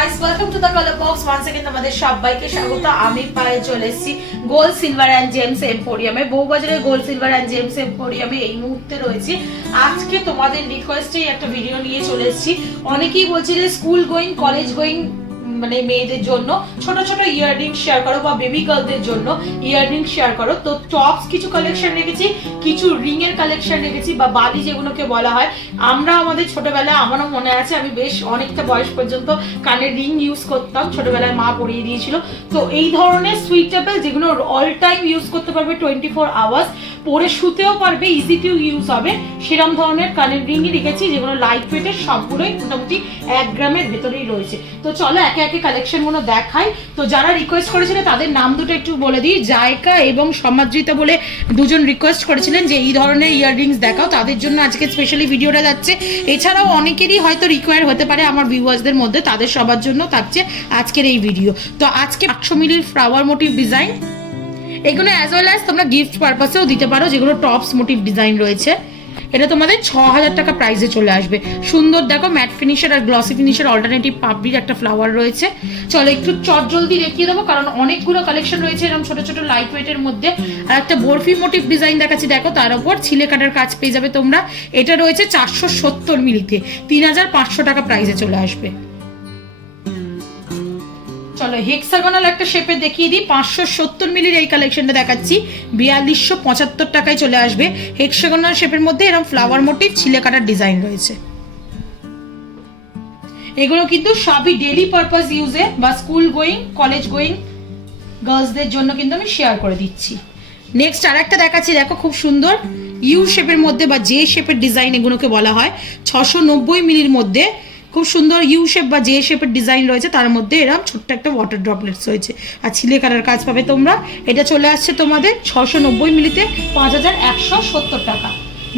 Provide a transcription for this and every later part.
Guys, welcome to the colour box. Once again তোমাদের সবাইকে স্বাগত। আমি পায়ে চলে এসেছি গোল্ড সিলভার এন্ড জেমস এম্পোরিয়ামে, বউবাজারে গোল্ড সিলভার এন্ড জেমস এম্পোরিয়ামে এই মুহূর্তে রয়েছি। আজকে তোমাদের রিকোয়েস্টেই একটা ভিডিও নিয়ে চলে এসেছি। অনেকেই বলছে যে স্কুল গোয়িং, কলেজ গোয়িং মানে মেয়েদের জন্য ছোট ছোট ইয়াররিং শেয়ার করো বা বেবি গার্লদের জন্য ইয়াররিং শেয়ার করো। তো টপস কিছু কালেকশন রেখেছি, কিছু রিং এর কালেকশন রেখেছি বা বালি যেগুলোকে বলা হয়। আমরা আমাদের ছোটবেলায়, আমারও মনে আছে, আমি বেশ অনেকটা বয়স পর্যন্ত কানের রিং ইউজ করতাম, ছোটবেলায় মা পরিয়ে দিয়েছিল। তো এই ধরনের সুইটেবল যেগুলো অল টাইম ইউজ করতে পারবে, 24 আওয়ার্স পরে শুতেও পারবে, ইজি টু ইউজ হবে, সেরকম ধরনের কানের রিংই রেখেছি যেগুলো লাইট ওয়েটের, সবগুলোই মোটামুটি 1 গ্রামের ভেতরেই রয়েছে। তো চলো একে একে কালেকশন গুলো দেখাই। তো যারা রিকোয়েস্ট করেছিলেন তাদের নাম দুটো একটু বলে দিই। জায়কা এবং সমাদৃতা বলে দুজন রিকোয়েস্ট করেছিলেন যে এই ধরনের ইয়াররিংস দেখাও, তাদের জন্য আজকে স্পেশালি ভিডিওটা যাচ্ছে। এছাড়াও অনেকেরই হয়তো রিকোয়ার হতে পারে আমার ভিউয়ার্সদের মধ্যে, তাদের সবার জন্য থাকছে আজকের এই ভিডিও। তো আজকে 800 মিলির ফ্লাওয়ার মোটিভ ডিজাইন, এগুলো অ্যাজ ওয়েল অ্যাজ তোমরা গিফট পারপাসেও দিতে পারো, যেগুলো টপস মোটিভ ডিজাইন রয়েছে। এটা তোমাদের 6000 টাকা প্রাইসে চলে আসবে। সুন্দর দেখো ম্যাট ফিনিশার আর গ্লসি ফিনিশার অল্টারনেটিভ পাপড়ির একটা ফ্লাওয়ার রয়েছে। চলো একটু চট জলদি দেখিয়ে দেবো, কারণ অনেকগুলো কালেকশন রয়েছে এরকম ছোট ছোট লাইট ওয়েটের মধ্যে। আর একটা বরফি মোটিভ ডিজাইন দেখাচ্ছি, দেখো তার উপর ছিলে কাটার কাজ পেয়ে যাবে তোমরা। এটা রয়েছে 470 মিলিতে, 3500 টাকা প্রাইসে চলে আসবে। চলো হেক্সাগোনাল একটা শেপে দেখিয়ে দিই। 570 মিলির এই কালেকশনটা দেখাচ্ছি, 4275 টাকায় চলে আসবে। হেক্সাগোনাল শেপের মধ্যে এরকম ফ্লাওয়ার মোটিভ ছিলে কাটার ডিজাইন রয়েছে। এগুলো কিন্তু সবই ডেইলি পারপাস ইউজে বা স্কুল গোয়িং, কলেজ গোয়িং গার্লসদের জন্য কিন্তু আমি শেয়ার করে দিচ্ছি। নেক্সট আর একটা দেখাচ্ছি, দেখো খুব সুন্দর ইউ শেপের মধ্যে বা জে শেপের ডিজাইন এগুলোকে বলা হয়। 690 মিলির মধ্যে খুব সুন্দর ইউ শেপ বা জে শেপের ডিজাইন রয়েছে, তার মধ্যে এরকম ছোট্ট একটা ওয়াটার ড্রপলেটস রয়েছে আর ছিলে কাটার কাজ পাবে তোমরা। এটা চলে আসছে তোমাদের 690 মিলিতে 5170 টাকা।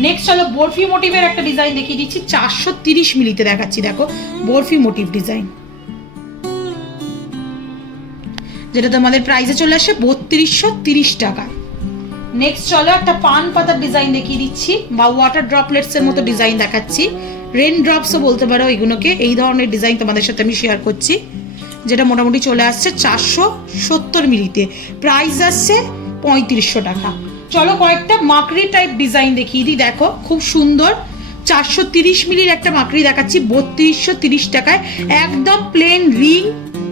নেক্সট চলো বরফি মোটিভের একটা ডিজাইন দেখিয়ে দিচ্ছি, 430 মিলিতে দেখাচ্ছি। দেখো বরফি মোটিভ ডিজাইন, যেটা তোমাদের প্রাইসে চলে আসে 3230 টাকা। নেক্সট চলো একটা পান পাতার ডিজাইন দেখিয়ে দিচ্ছি বা ওয়াটার ড্রপলেটস এর মতো ডিজাইন দেখাচ্ছি, রেন ড্রপসও বলতে পারো এগুলোকে। এই ধরনের ডিজাইন তোমাদের সাথে আমি শেয়ার করছি, যেটা মোটামুটি চলে আসছে 470 মিলিতে, প্রাইস আসছে 3500 টাকা। চলো কয়েকটা মাকড়ি টাইপ ডিজাইন দেখিয়ে দিই, দেখো খুব সুন্দর 430 মিলির একটা মাকড়ি দেখাচ্ছি 3230 টাকায়। একদম প্লেন রিং,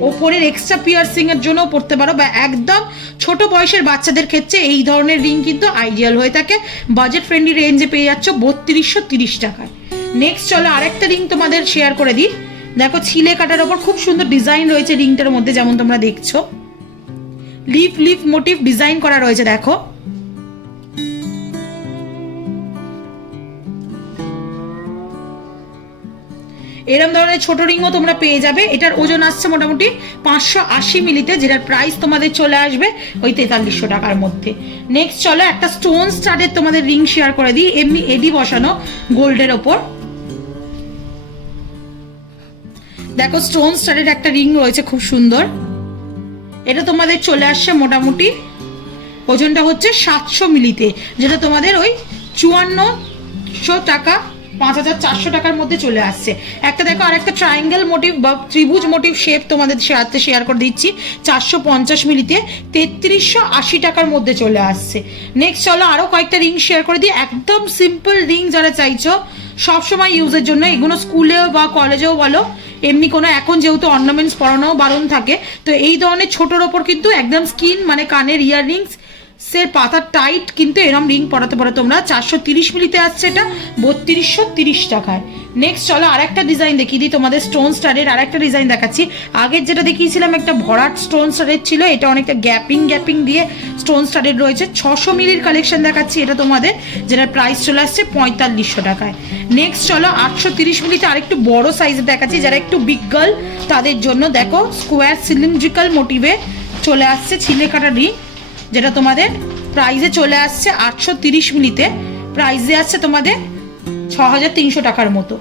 ওপরের এক্সট্রা পিয়ার্সিং এর জন্য পড়তে পারো, বা একদম ছোট বয়সের বাচ্চাদের ক্ষেত্রে এই ধরনের রিং কিন্তু আইডিয়াল হয়ে থাকে। বাজেট ফ্রেন্ডলি রেঞ্জে পেয়ে যাচ্ছ 3230 টাকায়। নেক্সট চলো আরেকটা রিং তোমাদের শেয়ার করে দিই, দেখো ছিলে কাটার ওপর খুব সুন্দর ডিজাইন রয়েছে রিংটার মধ্যে, যেমন তোমরা দেখছো লিফ লিফ মোটিভ ডিজাইন করা রয়েছে। দেখো এরকম ধরনের ছোট রিংও তোমরা পেয়ে যাবে। এটার ওজন আসছে মোটামুটি 580 মিলিতে, যেটার প্রাইস তোমাদের চলে আসবে ওই 4300 টাকার মধ্যে। নেক্সট চলো একটা স্টোন স্টাডের তোমাদের রিং শেয়ার করে দিই, এমনি এডি বসানো গোল্ডের ওপর। দেখো স্টোন স্টাডের একটা রিং রয়েছে খুব সুন্দর, এটা তোমাদের চলে আসছে মোটামুটি ওজনটা হচ্ছে 700 মিলিতে, যেটা তোমাদের ওই 5400 টাকা 5400 টাকার মধ্যে চলে আসছে। একটা দেখো আর একটা ট্রায়াঙ্গেল মোটিভ বা ত্রিভুজ মোটিভ শেপ তোমাদের সাথে শেয়ার করে দিচ্ছি, 450 মিলিতে 3380 টাকার মধ্যে চলে আসছে। নেক্সট চলো আরো কয়েকটা রিং শেয়ার করে দিই, একদম সিম্পল রিং যারা চাইছো সবসময় ইউজের জন্য, এগুলো স্কুলেও বা কলেজেও বলো, এমনি কোনো এখন যেহেতু অর্নামেন্টস পরানোও বারণ থাকে, তো এই ধরনের ছোটোর ওপর কিন্তু একদম স্কিন মানে কানের ইয়াররিংস সে পাতা টাইট কিন্তু এরম রিং পরাতে পারো তোমরা। 430 মিলিতে আসছে এটা 3230 টাকায়। নেক্সট চলো আরেকটা ডিজাইন দেখিয়ে দিই তোমাদের, স্টোন স্টারের আরেকটা ডিজাইন দেখাচ্ছি। আগের যেটা দেখিয়েছিলাম একটা ভরাট স্টোন স্টারের ছিল, এটা অনেকটা গ্যাপিং দিয়ে স্টোন স্টারের রয়েছে। 600 মিলির কালেকশন দেখাচ্ছি এটা তোমাদের, যেটার প্রাইস চলে আসছে 4500 টাকায়। নেক্সট চলো 830 মিলিতে আরেকটু বড় সাইজের দেখাচ্ছি, যারা একটু বিগ গার্ল তাদের জন্য। দেখো স্কোয়ার সিলিন্ড্রিক্যাল মোটিভে চলে আসছে ছিলে কাটা রিং, যেটা তোমাদের প্রাইসে চলে আসছে 830 মিলিতে, প্রাইসে আসছে তোমাদের 6300 টাকার মতো।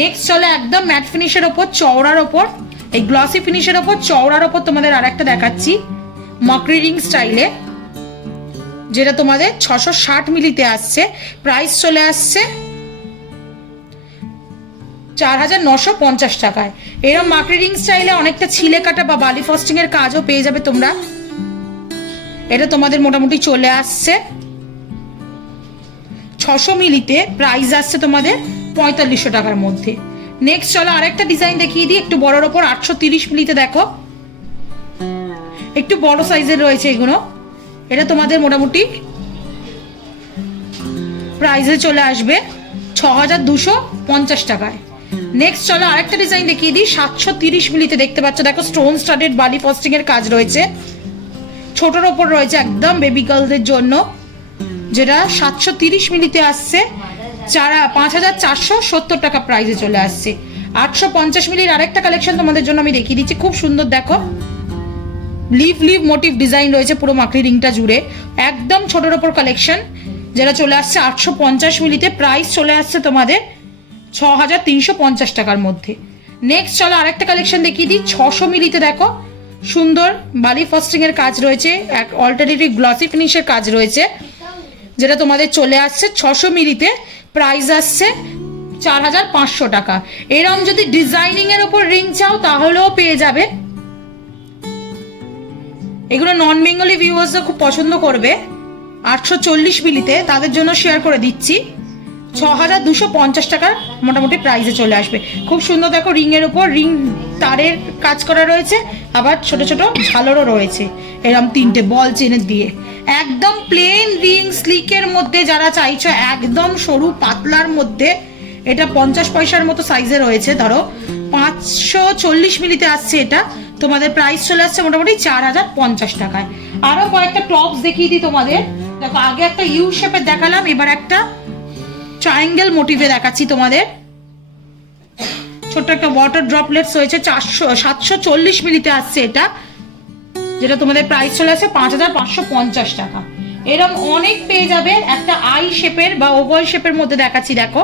নেক্সট চলে একদম ম্যাট ফিনিশের ওপর চওড়ার ওপর, এই গ্লসি ফিনিশের ওপর চওড়ার ওপর তোমাদের আর একটা দেখাচ্ছি মকরি রিং স্টাইলে, যেটা তোমাদের 660 মিলিতে আসছে, প্রাইস চলে আসছে 4950 টাকায়। এরকম মাকড়ি রিং স্টাইলে অনেকটা ছিলে কাটা বা বালি ফস্টিং এর কাজও পেয়ে যাবে তোমরা। এটা তোমাদের মোটামুটি চলে আসছে 600 মিলিতে, প্রাইস আসছে তোমাদের 4500 টাকার মধ্যে। নেক্সট চলো আরেকটা ডিজাইন দেখিয়ে দিই, একটু বড়র ওপর 830 মিলিতে। দেখো একটু বড় সাইজের রয়েছে এগুলো। এটা তোমাদের মোটামুটি প্রাইসে চলে আসবে 6250 টাকায়। নেক্সট চলো আরেকটা ডিজাইন দেখিয়ে দিই 730 মিলিতে। দেখতে পাচ্ছ, দেখো স্টোন স্টাডেড বালি ফস্টিং এর কাজ রয়েছে, ছোটর ওপর রয়েছে একদম বেবি গার্লদের জন্য, যেটা 730 মিলিতে আসছে 5470 টাকা প্রাইসে চলে আসছে। 850 মিলির আরেকটা কালেকশন তোমাদের জন্য আমি দেখিয়ে দিচ্ছি, খুব সুন্দর। দেখো লিভ লিভ মোটিভ ডিজাইন রয়েছে পুরো মাকড়ি রিংটা জুড়ে, একদম ছোটর ওপর কালেকশন, যেটা চলে আসছে 850 মিলিতে। প্রাইস চলে আসছে তোমাদের 6350 টাকার মধ্যে। নেক্সট চলো আরেকটা কালেকশন দেখিয়ে দিই 600 মিলিতে। দেখো সুন্দর বালি ফস্টিং এর কাজ রয়েছে, এক অল্টারনেটিভ গ্লসি ফিনিশের কাজ রয়েছে, যেটা তোমাদের চলে আসছে 600 মিলিতে। প্রাইস আসছে 4500 টাকা। এরকম যদি ডিজাইনিং এর উপর রিং চাও তাহলেও পেয়ে যাবে। এগুলো নন বেঙ্গলি ভিউয়ার্সরা খুব পছন্দ করবে। 840 মিলিতে তাদের জন্য শেয়ার করে দিচ্ছি 6250 টাকার মোটামুটি প্রাইসে চলে আসবে। খুব সুন্দর। দেখো রিং এর উপর রিং তারের কাজ করা রয়েছে, আবার ছোট ছোট ঝালরও রয়েছে এরকম 3টে বল চেনের দিয়ে। একদম প্লেন রিং স্লিকের মধ্যে যারা চাইছো, একদম সরু পাতলার মধ্যে, এটা 50 পয়সার মতো সাইজে রয়েছে। ধরো 540 মিলিতে আসছে এটা, তোমাদের প্রাইস চলে আসছে মোটামুটি 4050 টাকায়। আরো কয়েকটা টপস দেখিয়ে দিই তোমাদের। দেখো আগে একটা ইউ শেপের দেখালাম, এবার একটা ট্রায়াঙ্গেল মোটিভে দেখাচ্ছি তোমাদের। ছোট্ট একটা ওয়াটার ড্রপলেটস রয়েছে, 740 মিলিতে আসছে এটা, যেটা তোমাদের প্রাইস চলে আসছে 5550 টাকা। এরকম অনেক পেয়ে যাবে। একটা আই শেপের বা ওভাল শেপের মধ্যে দেখাচ্ছি। দেখো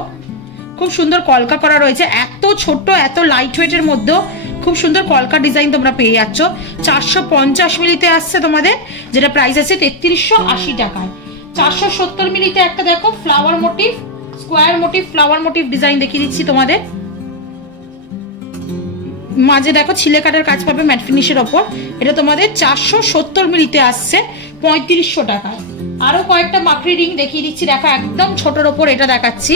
খুব সুন্দর কলকা করা রয়েছে, এত ছোট্ট এত লাইট ওয়েটের মধ্যেও খুব সুন্দর কলকা ডিজাইন তোমরা পেয়ে যাচ্ছ। 450 মিলিতে আসছে তোমাদের, যেটা প্রাইস আছে 3380 টাকায়। 470 মিলিতে একটা দেখো flower motif, square motif, flower motif design দেখিয়ে দিচ্ছি তোমাদের। মাঝে দেখো ছিলে কাটার কাজ পাবে ম্যাট ফিনিশের ওপর। এটা তোমাদের 470 মিলিতে আসছে 3500 টাকায়। আরো কয়েকটা মাকড়ি রিং দেখিয়ে দিচ্ছি। দেখো একদম ছোটর ওপর এটা দেখাচ্ছি,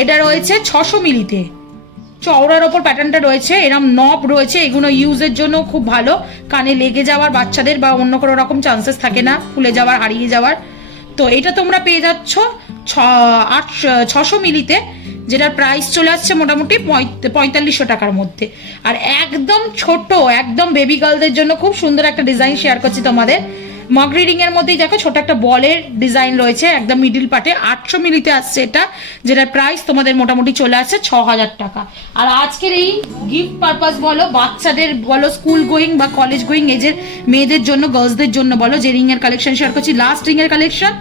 এটা রয়েছে 600 মিলিতে, চওড়ার ওপর প্যাটার্নটা রয়েছে, এরকম নব রয়েছে। এগুলো ইউজের জন্য খুব ভালো, কানে লেগে যাওয়ার বাচ্চাদের বা অন্য কোনো রকম চান্সেস থাকে না খুলে যাওয়ার, হারিয়ে যাওয়ার। তো এটা তোমরা পেয়ে যাচ্ছ 600 মিলিতে, যেটার প্রাইস চলে আসছে মোটামুটি 4500 টাকার মধ্যে। আর একদম ছোট একদম বেবি গার্লদের জন্য খুব সুন্দর একটা ডিজাইন শেয়ার করছি তোমাদের। মাগরি রিং এর মধ্যেই দেখো ছোট একটা বলের ডিজাইন রয়েছে একদম মিডিল পার্টে, 800 মিলিতে আসছে এটা, যেটার প্রাইস তোমাদের মোটামুটি চলে আসছে 6000 টাকা। আর আজকের এই গিফট পারপাস বলো, বাচ্চাদের বলো, স্কুল গোয়িং বা কলেজ গোয়িং এজের মেয়েদের জন্য, গার্লসদের জন্য বলো, যে রিং এর কালেকশন শেয়ার করছি, লাস্ট রিং এর কালেকশন।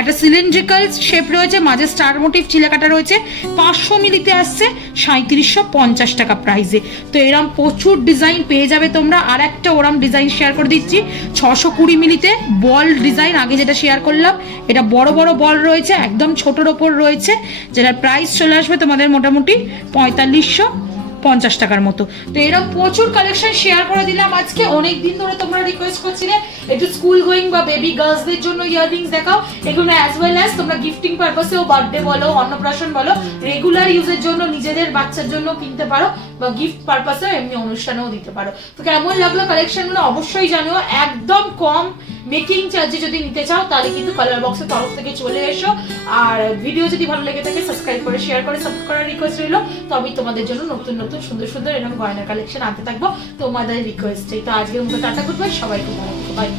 একটা সিলিন্ড্রিক্যাল শেপ রয়েছে, মাঝে স্টার মোটিভ চিলা কাটা রয়েছে, 500 মিলিতে আসছে 3750 টাকা প্রাইসে। তো এরম প্রচুর ডিজাইন পেয়ে যাবে তোমরা। আর একটা ওরম ডিজাইন শেয়ার করে দিচ্ছি 620 মিলিতে, বল ডিজাইন আগে যেটা শেয়ার করলাম, এটা বড় বড় বল রয়েছে, একদম ছোটর ওপর রয়েছে, যেটার প্রাইস চলে আসবে তোমাদের মোটামুটি 4550 টাকার মতো। তো এরকম প্রচুর কালেকশন শেয়ার করে দিলাম আজকে। অনেক দিন ধরে তোমরা রিকোয়েস্ট করছিলে একটু স্কুল গোয়িং বা বেবি গার্লসদের জন্য ইয়াররিংস দেখাও। এগুলো অ্যাজ ওয়েল অ্যাজ তোমরা গিফটিং পারপাসেও, বার্থডে বলো, অন্নপ্রাশন বলো, রেগুলার ইউজের জন্য নিজেদের বাচ্চার জন্য কিনতে পারো, বা গিফট পারপাসেও এমনি অনুষ্ঠানেও দিতে পারো। তো কেমন লাগলো কালেকশনগুলো অবশ্যই জানিও। একদম কম মেকিং চার্জে যদি নিতে চাও তাহলে কিন্তু কালার বক্সের তরফ থেকে চলে এসো। আর ভিডিও যদি ভালো লেগে থাকে সাবস্ক্রাইব করে, শেয়ার করে, সাপোর্ট করার রিকোয়েস্ট রইলো। তো আমি তোমাদের জন্য নতুন নতুন সুন্দর সুন্দর এরকম গয়নার কালেকশন আনতে থাকবো তোমাদের রিকোয়েস্টে। তো আজকের মতো টাটা, গুড বাই, সবাইকে ভালো, বাই।